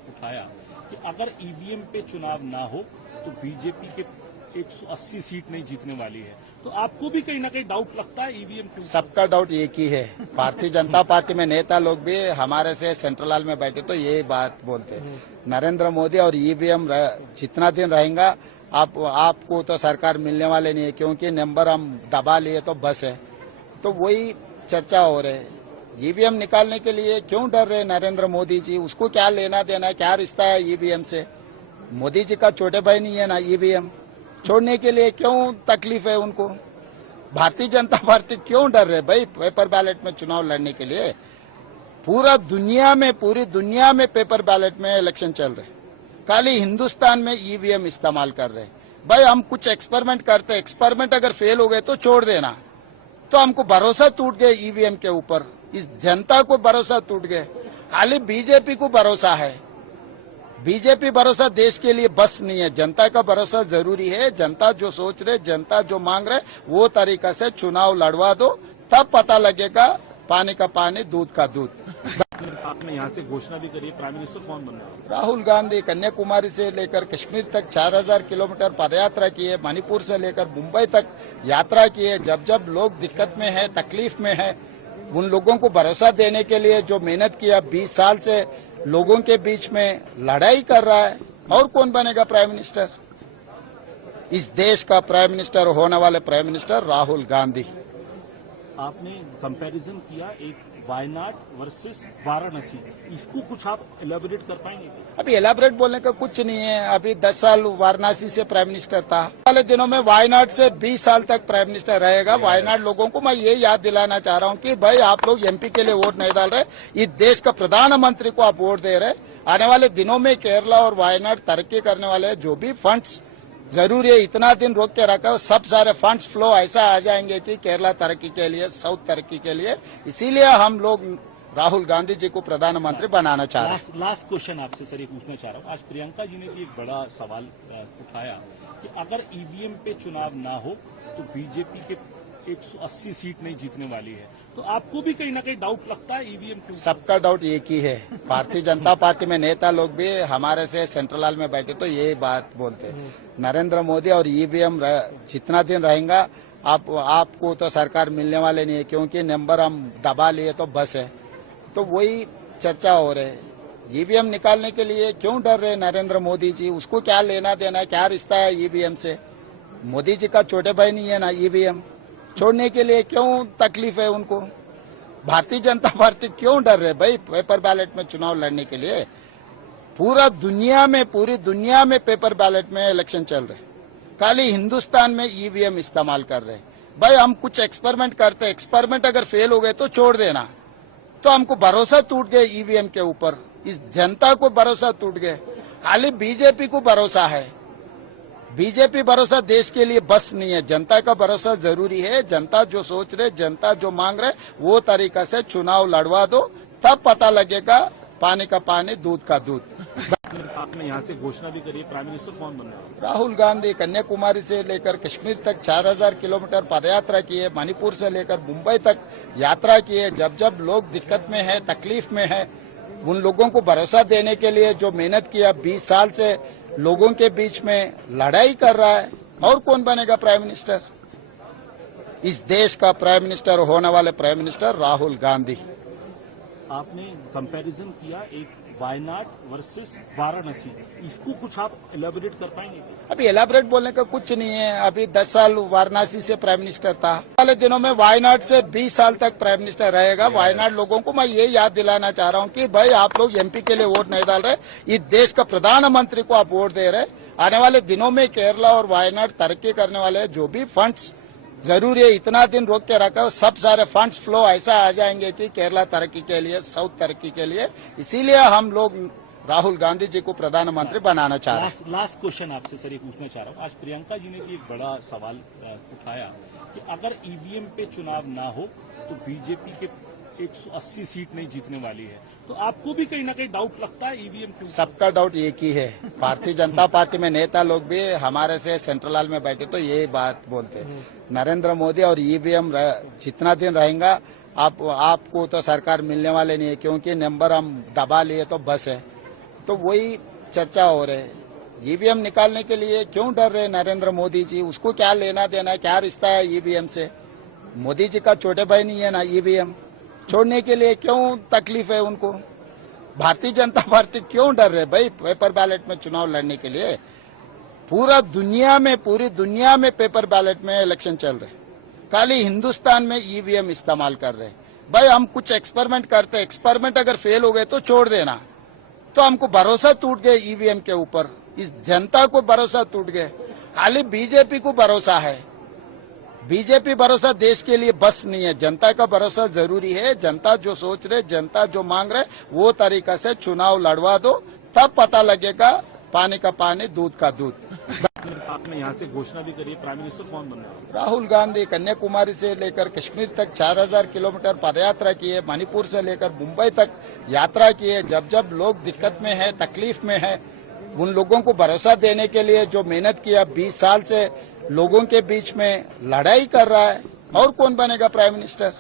उठाया कि अगर ईवीएम पे चुनाव ना हो तो बीजेपी के 180 सीट नहीं जीतने वाली है, तो आपको भी कहीं ना कहीं डाउट लगता है ईवीएम के ऊपर? सबका डाउट एक ही है। भारतीय जनता पार्टी में नेता लोग भी हमारे से सेंट्रल हॉल में बैठे तो ये बात बोलते हैं, नरेंद्र मोदी और ईवीएम जितना दिन रहेगा आपको तो सरकार मिलने वाले नहीं है, क्योंकि नंबर हम दबा लिए तो बस है। तो वही चर्चा हो रही है। ईवीएम निकालने के लिए क्यों डर रहे नरेंद्र मोदी जी? उसको क्या लेना देना, क्या रिश्ता है ईवीएम से? मोदी जी का छोटे भाई नहीं है ना ईवीएम? छोड़ने के लिए क्यों तकलीफ है उनको? भारतीय जनता पार्टी क्यों डर रहे भाई पेपर बैलेट में चुनाव लड़ने के लिए? पूरी दुनिया में पेपर बैलेट में इलेक्शन चल रहे, खाली हिंदुस्तान में ईवीएम इस्तेमाल कर रहे। भाई हम कुछ एक्सपेरिमेंट करते, एक्सपेरिमेंट अगर फेल हो गए तो छोड़ देना। तो हमको भरोसा टूट गया ईवीएम के ऊपर, इस जनता को भरोसा टूट गया। खाली बीजेपी को भरोसा है। बीजेपी भरोसा देश के लिए बस नहीं है, जनता का भरोसा जरूरी है। जनता जो सोच रहे, जनता जो मांग रहे, वो तरीका से चुनाव लड़वा दो, तब पता लगेगा पानी का पानी, दूध का दूध। आपने यहाँ से घोषणा भी करी, प्राइम मिनिस्टर कौन बन रहा है? राहुल गांधी कन्याकुमारी से लेकर कश्मीर तक 4000 किलोमीटर पदयात्रा की है, मणिपुर से लेकर मुंबई तक यात्रा की है। जब जब लोग दिक्कत में है, तकलीफ में है, उन लोगों को भरोसा देने के लिए जो मेहनत किया, 20 साल से लोगों के बीच में लड़ाई कर रहा है। और कौन बनेगा प्राइम मिनिस्टर? इस देश का प्राइम मिनिस्टर होने वाले प्राइम मिनिस्टर राहुल गांधी। आपने कंपैरिजन किया एक वायनाड वर्सेस वाराणसी, इसको कुछ आप एलैबोरेट कर पाएंगे? अभी एलाबरेट बोलने का कुछ नहीं है। अभी 10 साल वाराणसी से प्राइम मिनिस्टर था, वाले दिनों में वायनाड से 20 साल तक प्राइम मिनिस्टर रहेगा। वायनाड लोगों को मैं ये याद दिलाना चाह रहा हूँ कि भाई आप लोग एमपी के लिए वोट नहीं डाल रहे, इस देश का प्रधानमंत्री को आप वोट दे रहे। आने वाले दिनों में केरला और वायनाड तरक्की करने वाले हैं। जो भी फंड्स जरूरी है, इतना दिन रोक के रखा, सब सारे फंड्स फ्लो ऐसा आ जाएंगे कि केरला तरक्की के लिए, साउथ तरक्की के लिए। इसीलिए हम लोग राहुल गांधी जी को प्रधानमंत्री बनाना चाह रहे हैं। लास्ट क्वेश्चन आपसे सर ये पूछना चाह रहा हूँ, आज प्रियंका जी ने भी एक बड़ा सवाल उठाया कि अगर ईवीएम पे चुनाव ना हो तो बीजेपी के 180 सीट नहीं जीतने वाली है, तो आपको भी कहीं ना कहीं डाउट लगता है ईवीएम के ऊपर? सबका डाउट एक ही है। भारतीय जनता पार्टी में नेता लोग भी हमारे से सेंट्रल हॉल में बैठे तो ये बात बोलते हैं, नरेंद्र मोदी और ईवीएम जितना दिन रहेगा आपको तो सरकार मिलने वाले नहीं है, क्योंकि नंबर हम दबा लिए तो बस है। तो वही चर्चा हो रही है। ईवीएम निकालने के लिए क्यों डर रहे नरेंद्र मोदी जी? उसको क्या लेना देना है, क्या रिश्ता है ईवीएम से? मोदी जी का छोटे भाई नहीं है ना ईवीएम? छोड़ने के लिए क्यों तकलीफ है उनको? भारतीय जनता पार्टी क्यों डर रहे भाई पेपर बैलेट में चुनाव लड़ने के लिए? पूरी दुनिया में पेपर बैलेट में इलेक्शन चल रहे, खाली हिंदुस्तान में ईवीएम इस्तेमाल कर रहे। भाई हम कुछ एक्सपेरिमेंट करते, एक्सपेरिमेंट अगर फेल हो गए तो छोड़ देना। तो हमको भरोसा टूट गए ईवीएम के ऊपर, इस जनता को भरोसा टूट गए। खाली बीजेपी को भरोसा है, बीजेपी भरोसा देश के लिए बस नहीं है। जनता का भरोसा जरूरी है। जनता जो सोच रहे, जनता जो मांग रहे, वो तरीका से चुनाव लड़वा दो, तब पता लगेगा पानी का पानी, दूध का दूध। आपने यहाँ से घोषणा भी करी है, प्राइम मिनिस्टर कौन बन रहा है? राहुल गांधी कन्याकुमारी से लेकर कश्मीर तक 4000 किलोमीटर पदयात्रा की है, मणिपुर से लेकर मुंबई तक यात्रा की है। जब जब लोग दिक्कत में है, तकलीफ में है, उन लोगों को भरोसा देने के लिए जो मेहनत किया, 20 साल से लोगों के बीच में लड़ाई कर रहा है। और कौन बनेगा प्राइम मिनिस्टर? इस देश का प्राइम मिनिस्टर होने वाले प्राइम मिनिस्टर राहुल गांधी। आपने कंपैरिजन किया एक वायनाड वर्सेस वाराणसी, इसको कुछ आप एलेबोरेट कर पाएंगे? अभी एलाबरेट बोलने का कुछ नहीं है। अभी 10 साल वाराणसी से प्राइम मिनिस्टर था, वाले दिनों में वायनाड से 20 साल तक प्राइम मिनिस्टर रहेगा। वायनाड लोगों को मैं ये याद दिलाना चाह रहा हूँ कि भाई आप लोग एमपी के लिए वोट नहीं डाल रहे, इस देश का प्रधानमंत्री को आप वोट दे रहे। आने वाले दिनों में केरला और वायनाड तरक्की करने वाले हैं। जो भी फंड्स जरूरी है, इतना दिन रोक के रखा, सब सारे फंड्स फ्लो ऐसा आ जाएंगे कि केरला तरक्की के लिए, साउथ तरक्की के लिए। इसीलिए हम लोग राहुल गांधी जी को प्रधानमंत्री बनाना चाह रहे हैं। लास्ट क्वेश्चन आपसे सर ये पूछना चाह रहा हूँ। आज प्रियंका जी ने भी एक बड़ा सवाल उठाया कि अगर ईवीएम पे चुनाव ना हो तो बीजेपी के 180 सीट नहीं जीतने वाली है। तो आपको भी कहीं ना कहीं डाउट लगता है ईवीएम के ऊपर? सबका डाउट एक ही है। भारतीय जनता पार्टी में नेता लोग भी हमारे से सेंट्रल हॉल में बैठे तो ये बात बोलते हैं, नरेंद्र मोदी और ईवीएम जितना दिन रहेगा आपको तो सरकार मिलने वाले नहीं है, क्योंकि नंबर हम दबा लिए तो बस है। तो वही चर्चा हो रही है। ईवीएम निकालने के लिए क्यों डर रहे नरेंद्र मोदी जी? उसको क्या लेना देना है, क्या रिश्ता है ईवीएम से? मोदी जी का छोटे भाई नहीं है ना ईवीएम? छोड़ने के लिए क्यों तकलीफ है उनको? भारतीय जनता पार्टी क्यों डर रहे भाई पेपर बैलेट में चुनाव लड़ने के लिए? पूरी दुनिया में पेपर बैलेट में इलेक्शन चल रहे, खाली हिंदुस्तान में ईवीएम इस्तेमाल कर रहे। भाई हम कुछ एक्सपेरिमेंट करते, एक्सपेरिमेंट अगर फेल हो गए तो छोड़ देना। तो हमको भरोसा टूट गए ईवीएम के ऊपर, इस जनता को भरोसा टूट गए। खाली बीजेपी को भरोसा है, बीजेपी भरोसा देश के लिए बस नहीं है। जनता का भरोसा जरूरी है। जनता जो सोच रहे, जनता जो मांग रहे, वो तरीका से चुनाव लड़वा दो, तब पता लगेगा पानी का पानी, दूध का दूध। आपने यहाँ से घोषणा भी करी है, प्राइम मिनिस्टर कौन बन रहा है? राहुल गांधी कन्याकुमारी से लेकर कश्मीर तक 4000 किलोमीटर पदयात्रा की है, मणिपुर से लेकर मुंबई तक यात्रा की है। जब जब लोग दिक्कत में है, तकलीफ में है, उन लोगों को भरोसा देने के लिए जो मेहनत किया, 20 साल से लोगों के बीच में लड़ाई कर रहा है। और कौन बनेगा प्राइम मिनिस्टर?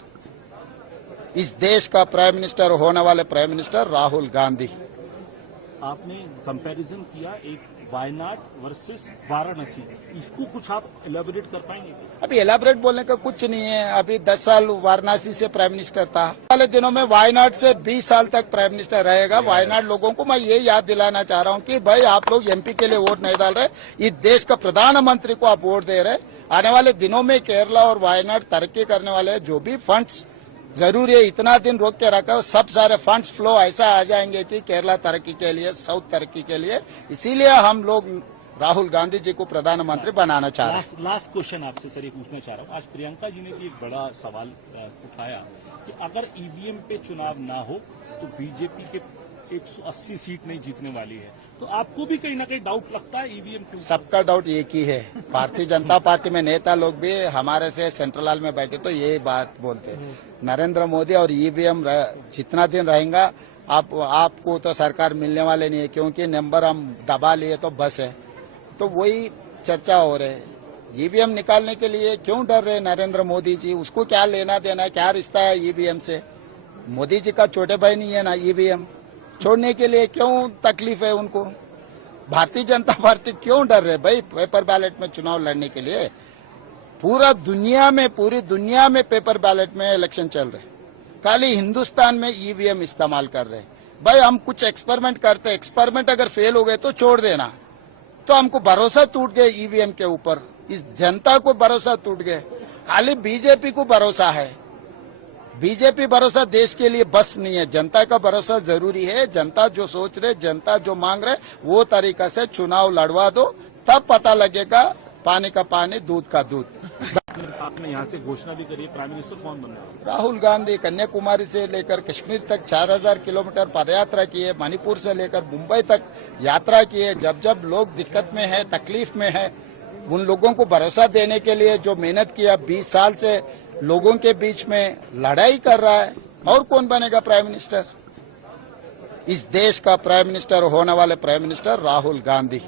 इस देश का प्राइम मिनिस्टर होने वाले प्राइम मिनिस्टर राहुल गांधी। आपने कंपैरिजन किया एक वायनाड वर्सेस वाराणसी, इसको कुछ आप एलेबोरेट कर पाएंगे? अभी एलाबरेट बोलने का कुछ नहीं है। अभी 10 साल वाराणसी से प्राइम मिनिस्टर था, वाले दिनों में वायनाड से 20 साल तक प्राइम मिनिस्टर रहेगा। वायनाड लोगों को मैं ये याद दिलाना चाह रहा हूँ कि भाई आप लोग एमपी के लिए वोट नहीं डाल रहे, इस देश का प्रधानमंत्री को आप वोट दे रहे। आने वाले दिनों में केरला और वायनाड तरक्की करने वाले हैं। जो भी फंड्स जरूरी है, इतना दिन रोक के रखा, सब सारे फंड्स फ्लो ऐसा आ जाएंगे कि केरला तरक्की के लिए, साउथ तरक्की के लिए। इसीलिए हम लोग राहुल गांधी जी को प्रधानमंत्री बनाना चाह रहे हैं। लास्ट क्वेश्चन आपसे सर ये पूछना चाह रहा हूँ। आज प्रियंका जी ने भी एक बड़ा सवाल उठाया कि अगर ईवीएम पे चुनाव ना हो तो बीजेपी के 180 सीट नहीं जीतने वाली है। तो आपको भी कहीं ना कहीं डाउट लगता है ईवीएम के ऊपर? सबका डाउट एक ही है। भारतीय जनता पार्टी में नेता लोग भी हमारे से सेंट्रल हॉल में बैठे तो ये बात बोलते हैं, नरेंद्र मोदी और ईवीएम जितना दिन रहेगा आपको तो सरकार मिलने वाले नहीं है, क्योंकि नंबर हम दबा लिए तो बस है। तो वही चर्चा हो रही है। ईवीएम निकालने के लिए क्यों डर रहे नरेंद्र मोदी जी? उसको क्या लेना देना है, क्या रिश्ता है ईवीएम से? मोदी जी का छोटे भाई नहीं है ना ईवीएम? छोड़ने के लिए क्यों तकलीफ है उनको? भारतीय जनता पार्टी क्यों डर रहे भाई पेपर बैलेट में चुनाव लड़ने के लिए? पूरी दुनिया में पेपर बैलेट में इलेक्शन चल रहे, खाली हिंदुस्तान में ईवीएम इस्तेमाल कर रहे। भाई हम कुछ एक्सपेरिमेंट करते, एक्सपेरिमेंट अगर फेल हो गए तो छोड़ देना। तो हमको भरोसा टूट गया ईवीएम के ऊपर, इस जनता को भरोसा टूट गया। खाली बीजेपी को भरोसा है, बीजेपी भरोसा देश के लिए बस नहीं है। जनता का भरोसा जरूरी है। जनता जो सोच रहे, जनता जो मांग रहे, वो तरीका से चुनाव लड़वा दो, तब पता लगेगा पानी का पानी, दूध का दूध। आपने यहाँ से घोषणा भी करी है, प्राइम मिनिस्टर कौन बनना है? राहुल गांधी कन्याकुमारी से लेकर कश्मीर तक 4000 किलोमीटर पदयात्रा की है, मणिपुर से लेकर मुंबई तक यात्रा की है। जब जब लोग दिक्कत में है, तकलीफ में है, उन लोगों को भरोसा देने के लिए जो मेहनत किया, 20 साल से लोगों के बीच में लड़ाई कर रहा है। और कौन बनेगा प्राइम मिनिस्टर? इस देश का प्राइम मिनिस्टर होने वाले प्राइम मिनिस्टर राहुल गांधी।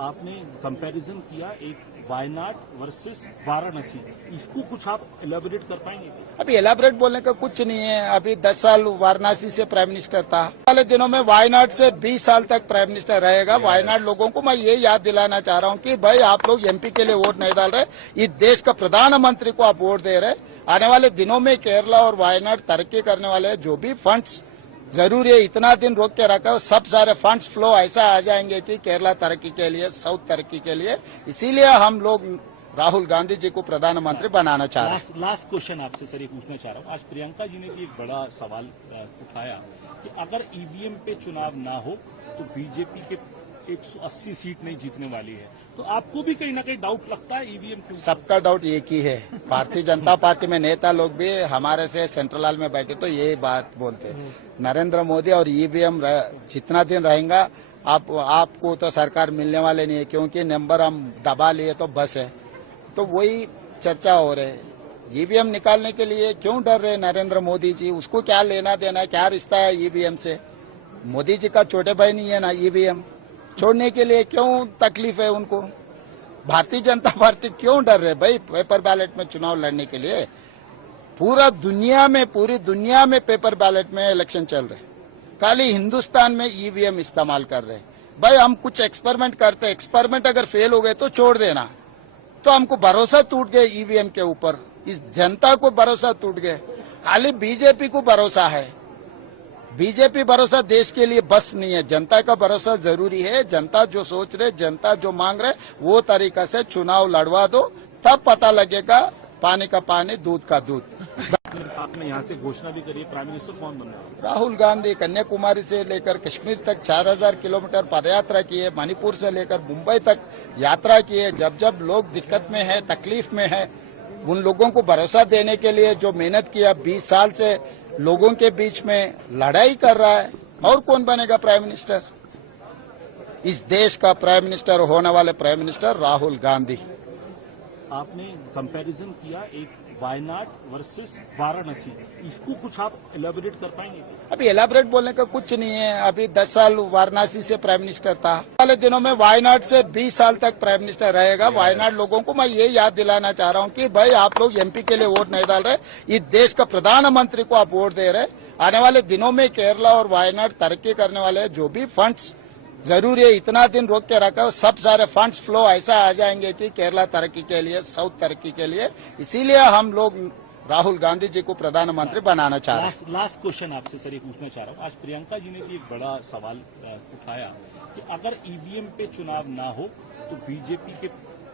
आपने कंपैरिजन किया एक वायनाड वर्सेस वाराणसी, इसको कुछ आप एलाबोरेट कर पाएंगे? अभी एलाबोरेट बोलने का कुछ नहीं है। अभी 10 साल वाराणसी से प्राइम मिनिस्टर था, वाले दिनों में वायनाड से 20 साल तक प्राइम मिनिस्टर रहेगा। वायनाड लोगों को मैं ये याद दिलाना चाह रहा हूँ कि भाई आप लोग एमपी के लिए वोट नहीं डाल रहे, इस देश का प्रधानमंत्री को आप वोट दे रहे। आने वाले दिनों में केरला और वायनाड तरक्की करने वाले हैं। जो भी फंड्स जरूरी है, इतना दिन रोक के रखा है, सब सारे फंड्स फ्लो ऐसा आ जाएंगे कि केरला तरक्की के लिए, साउथ तरक्की के लिए। इसीलिए हम लोग राहुल गांधी जी को प्रधानमंत्री बनाना चाह रहे हैं। लास्ट क्वेश्चन आपसे सर ये पूछना चाह रहा हूँ। आज प्रियंका जी ने भी एक बड़ा सवाल उठाया कि अगर ईवीएम पे चुनाव ना हो तो बीजेपी के 180 सीट नहीं जीतने वाली है। तो आपको भी कहीं ना कहीं डाउट लगता है ईवीएम के? सबका डाउट एक ही है। भारतीय जनता पार्टी में नेता लोग भी हमारे से सेंट्रल हॉल में बैठे तो ये बात बोलते हैं, नरेंद्र मोदी और ईवीएम जितना दिन रहेगा आपको तो सरकार मिलने वाले नहीं है, क्योंकि नंबर हम दबा लिए तो बस है। तो वही चर्चा हो रही है। ईवीएम निकालने के लिए क्यों डर रहे नरेंद्र मोदी जी? उसको क्या लेना देना, क्या रिश्ता है ईवीएम से? मोदी जी का छोटे भाई नहीं है ना ईवीएम? छोड़ने के लिए क्यों तकलीफ है उनको? भारतीय जनता पार्टी क्यों डर रहे भाई पेपर बैलेट में चुनाव लड़ने के लिए? पूरी दुनिया में पेपर बैलेट में इलेक्शन चल रहे, खाली हिंदुस्तान में ईवीएम इस्तेमाल कर रहे। भाई हम कुछ एक्सपेरिमेंट करते, एक्सपेरिमेंट अगर फेल हो गए तो छोड़ देना। तो हमको भरोसा टूट गया ईवीएम के ऊपर, इस जनता को भरोसा टूट गया। खाली बीजेपी को भरोसा है, बीजेपी भरोसा देश के लिए बस नहीं है। जनता का भरोसा जरूरी है। जनता जो सोच रहे, जनता जो मांग रहे, वो तरीका से चुनाव लड़वा दो, तब पता लगेगा पानी का पानी, दूध का दूध। आपने यहाँ से घोषणा भी करी है, प्राइम मिनिस्टर कौन बनना है? राहुल गांधी कन्याकुमारी से लेकर कश्मीर तक 4000 किलोमीटर पदयात्रा की है, मणिपुर से लेकर मुंबई तक यात्रा की है। जब जब लोग दिक्कत में है, तकलीफ में है, उन लोगों को भरोसा देने के लिए जो मेहनत किया, 20 साल से लोगों के बीच में लड़ाई कर रहा है। और कौन बनेगा प्राइम मिनिस्टर? इस देश का प्राइम मिनिस्टर होने वाले प्राइम मिनिस्टर राहुल गांधी। आपने कंपैरिजन किया एक वायनाड वर्सेस वाराणसी, इसको कुछ आप एलाबोरेट कर पाएंगे? अभी एलाबोरेट बोलने का कुछ नहीं है। अभी 10 साल वाराणसी से प्राइम मिनिस्टर था, वाले दिनों में वायनाड से 20 साल तक प्राइम मिनिस्टर रहेगा। वायनाड लोगों को मैं ये याद दिलाना चाह रहा हूँ कि भाई आप लोग एमपी के लिए वोट नहीं डाल रहे, इस देश का प्रधानमंत्री को आप वोट दे रहे। आने वाले दिनों में केरला और वायनाड तरक्की करने वाले हैं। जो भी फंड्स जरूरी है, इतना दिन रोक के रखा है, सब सारे फंड्स फ्लो ऐसा आ जाएंगे कि केरला तरक्की के लिए, साउथ तरक्की के लिए। इसीलिए हम लोग राहुल गांधी जी को प्रधानमंत्री बनाना चाह रहे हैं। लास्ट क्वेश्चन आपसे सर ये पूछना चाह रहा हूँ। आज प्रियंका जी ने भी एक बड़ा सवाल उठाया कि अगर ईवीएम पे चुनाव ना हो तो बीजेपी के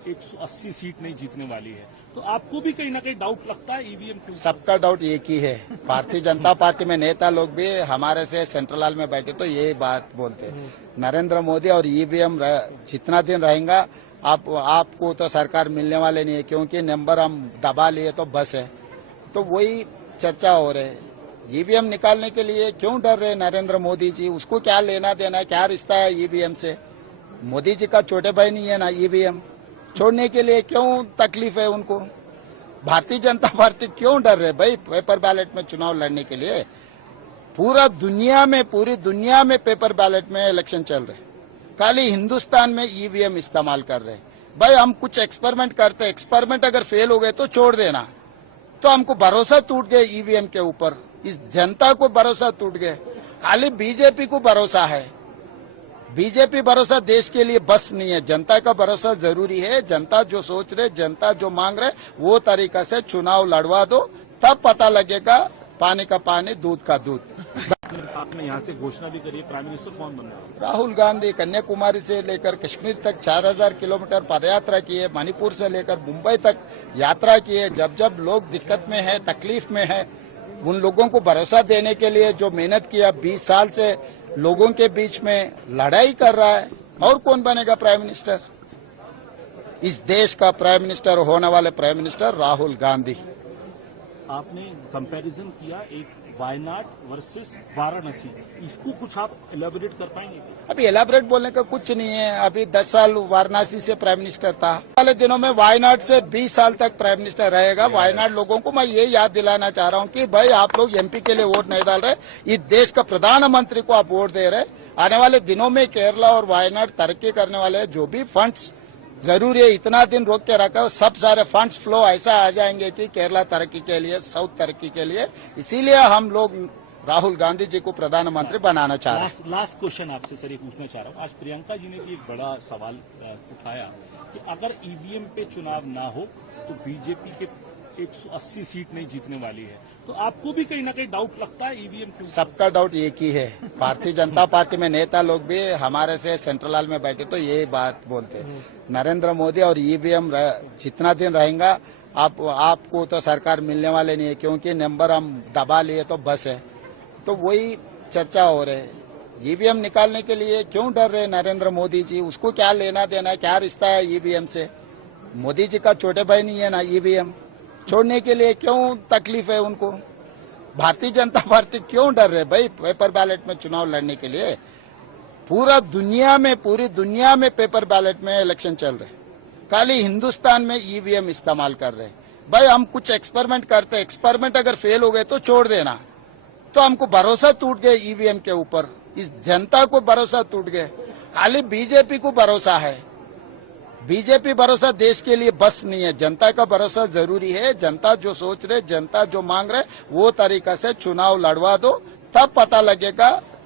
180 सीट नहीं जीतने वाली है। तो आपको भी कहीं ना कहीं डाउट लगता है ईवीएम के? सबका डाउट एक ही है। भारतीय जनता पार्टी में नेता लोग भी हमारे से सेंट्रल हॉल में बैठे तो ये बात बोलते हैं, नरेंद्र मोदी और ईवीएम जितना दिन रहेगा आपको तो सरकार मिलने वाले नहीं है, क्योंकि नंबर हम दबा लिए तो बस है। तो वही चर्चा हो रही है। ईवीएम निकालने के लिए क्यों डर रहे नरेंद्र मोदी जी? उसको क्या लेना देना, क्या रिश्ता है ईवीएम से? मोदी जी का छोटे भाई नहीं है ना ईवीएम? छोड़ने के लिए क्यों तकलीफ है उनको? भारतीय जनता पार्टी क्यों डर रहे भाई पेपर बैलेट में चुनाव लड़ने के लिए? पूरी दुनिया में पेपर बैलेट में इलेक्शन चल रहे, खाली हिंदुस्तान में ईवीएम इस्तेमाल कर रहे। भाई हम कुछ एक्सपेरिमेंट करते, एक्सपेरिमेंट अगर फेल हो गए तो छोड़ देना। तो हमको भरोसा टूट गया ईवीएम के ऊपर, इस जनता को भरोसा टूट गया। खाली बीजेपी को भरोसा है, बीजेपी भरोसा देश के लिए बस नहीं है। जनता का भरोसा जरूरी है। जनता जो सोच रहे, जनता जो मांग रहे, वो तरीका से चुनाव लड़वा दो, तब पता लगेगा पानी का पानी, दूध का दूध। आपने यहाँ से घोषणा भी करी है, प्राइम मिनिस्टर कौन बनना है? राहुल गांधी कन्याकुमारी से लेकर कश्मीर तक 4000 किलोमीटर पदयात्रा की है, मणिपुर से लेकर मुंबई तक यात्रा की है। जब जब लोग दिक्कत में है, तकलीफ में है, उन लोगों को भरोसा देने के लिए जो मेहनत किया, 20 साल से लोगों के बीच में लड़ाई कर रहा है। और कौन बनेगा प्राइम मिनिस्टर? इस देश का प्राइम मिनिस्टर होने वाले प्राइम मिनिस्टर राहुल गांधी। आपने कंपैरिजन किया एक वायनाड वर्सेस वाराणसी, इसको कुछ आप एलेबोरेट कर पाएंगे? अभी एलाबरेट बोलने का कुछ नहीं है। अभी 10 साल वाराणसी से प्राइम मिनिस्टर था, वाले दिनों में वायनाड से 20 साल तक प्राइम मिनिस्टर रहेगा। वायनाड लोगों को मैं ये याद दिलाना चाह रहा हूँ कि भाई आप लोग एमपी के लिए वोट नहीं डाल रहे, इस देश का प्रधानमंत्री को आप वोट दे रहे। आने वाले दिनों में केरला और वायनाड तरक्की करने वाले जो भी फंड्स जरूरी है, इतना दिन रोक के रखा, सब सारे फंड्स फ्लो ऐसा आ जाएंगे कि केरला तरक्की के लिए, साउथ तरक्की के लिए। इसीलिए हम लोग राहुल गांधी जी को प्रधानमंत्री बनाना चाह रहे हैं। लास्ट क्वेश्चन आपसे सर ये पूछना चाह रहा हूँ, आज प्रियंका जी ने भी एक बड़ा सवाल उठाया कि अगर ईवीएम पे चुनाव ना हो तो बीजेपी के 180 सीट नहीं जीतने वाली है, तो आपको भी कहीं ना कहीं डाउट लगता है ईवीएम के? सबका डाउट एक ही है। भारतीय जनता पार्टी में नेता लोग भी हमारे से सेंट्रल हॉल में बैठे तो यही बात बोलते हैं, नरेंद्र मोदी और ईवीएम जितना दिन रहेगा आपको तो सरकार मिलने वाले नहीं है, क्योंकि नंबर हम दबा लिए तो बस है। तो वही चर्चा हो रही है। ईवीएम निकालने के लिए क्यों डर रहे नरेंद्र मोदी जी? उसको क्या लेना देना है, क्या रिश्ता है ईवीएम से? मोदी जी का छोटे भाई नहीं है ना ईवीएम? छोड़ने के लिए क्यों तकलीफ है उनको? भारतीय जनता पार्टी क्यों डर रहे भाई पेपर बैलेट में चुनाव लड़ने के लिए? पूरी दुनिया में पेपर बैलेट में इलेक्शन चल रहे, खाली हिंदुस्तान में ईवीएम इस्तेमाल कर रहे। भाई हम कुछ एक्सपेरिमेंट करते, एक्सपेरिमेंट अगर फेल हो गए तो छोड़ देना। तो हमको भरोसा टूट गया ईवीएम के ऊपर, इस जनता को भरोसा टूट गया। खाली बीजेपी को भरोसा है, बीजेपी भरोसा देश के लिए बस नहीं है। जनता का भरोसा जरूरी है। जनता जो सोच रहे, जनता जो मांग रहे, वो तरीका से चुनाव लड़वा दो, तब पता लगेगा